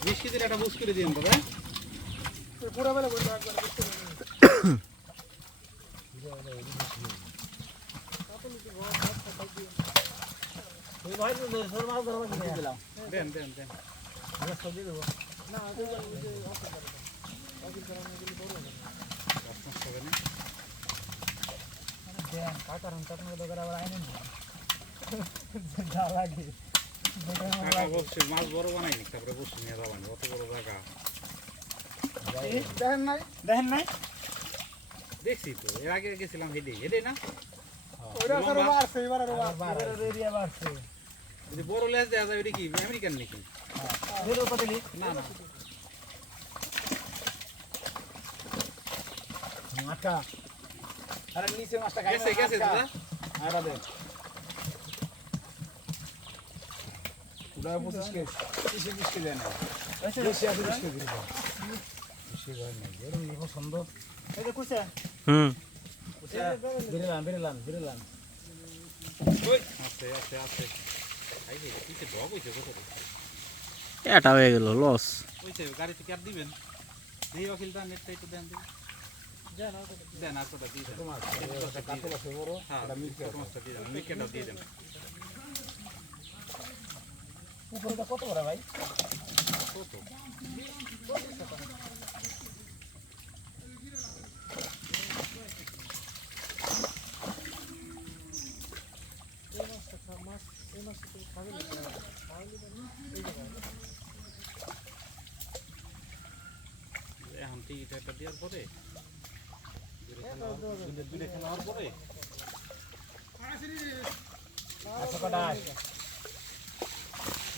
বিশ কেজির একটা বুঝ করে দিন তবে পুরো বেলা বলবো একবার বুঝতে পারবেন। দেন দেন দেন না ওই যে- ওই যে অফ করে দাও। বাকি করা না গেলে বড় হবে। দশ নষ্ট হবে না কাকা বসছে মাছ বড় বানাইনি তারপরে বসছে নিয়ে যাবানি অত বড় জায়গা দেখেন নাই দেখেন নাই দেখছি তো এর আগে গেছিলাম হেডে হেডে না ওইটা আরো লম্বা। বাড়ছে এবার আরো বাড়ছে এরিয়া বাড়ছে যদি বড় লেজ দেওয়া যাবে এটা কি আমেরিকান নাকি এর উপরে দিলি না না মাছটা আরে নিচে মাছটা গেছে গেছে দাদা আরে দে ওটা পঁচিশ কেজি পঁচিশ বিশ কেজি না বেশি আছে বিশ কেজি বেশি হয় না। এরকম পছন্দ হুম। বেরেলাম বেরেলাম বেরেলাম আস্তে আস্তে আস্তে এটা হয়ে গেল লস গাড়িতে ক্যাব দিবেন? এই অখিল দান নেটটা একটু দেন দেন দেন আর কটা দিয়ে দেন। হ্যাঁ মিট মাছটা দিয়ে দেন মিট দিয়ে দেন। পুকুরটা কত বড় ভাই? কত এখন টিকিট একটা দেওয়ার পরে দূরে খেলা হওয়ার পরে। আচ্ছা,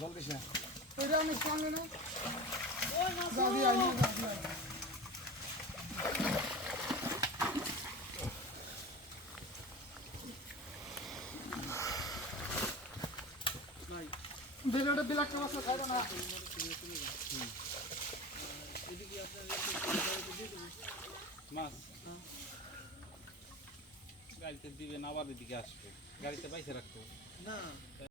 জল দিস না জল দিস না ওইটা অনেক সঙ্গে না দাদি আইনি দাদি আইনি বেলোটা বিলাক মাছ খাইবে না মাছ গাড়িতে দিবেন আবার এদিকে আসবে গাড়িতে পাইছে রাখতো না